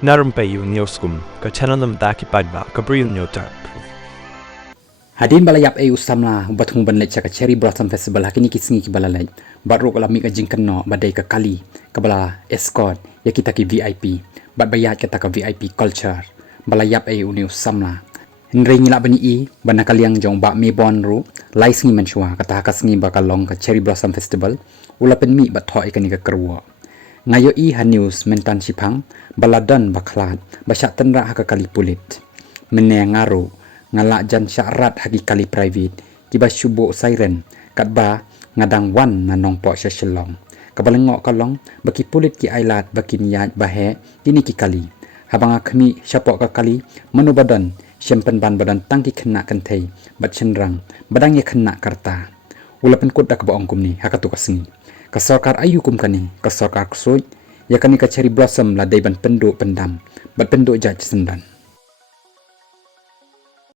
Na Rympei U ka channel ki paidbah ka Bri U Hynñiewtrep. Hadin balayap EU samla ubat hung banlek ka cherry blossom festival hakini kisngi ki balalai baroh kala mi ka jingniah badai ka kali kabala escort ya kita ki VIP bat bayat kita ka VIP culture balayap EU ni samla Henry ngila bani i bana kaliang jong Bah Mayborn ru lai sngi manchua kata haka sngi bakalong ka cherry blossom festival ulapen mi bat thoi ka ni ka kerwa ngayo i ha news mentan sipang baladan baklat basyak tenra haka kali pulit mene ngaru ngalak jan syarat hagi kali private kiba syubuk siren katba ngadang wan nanong po syaselong kabalengok kalong baki pulit ki ailat baki niat bahe kini ki kali habang akhmi syapok ka kali manubadan shem ban badan tangki kena kentei bat cenrang badang ye kena karta ulapen kut dak baong kumni hakatu kasngi ka sarkar ayukum kani ka sarkar ksoi ya kani ka cherry blossom la daiban penduk pendam bat penduk jaj sendan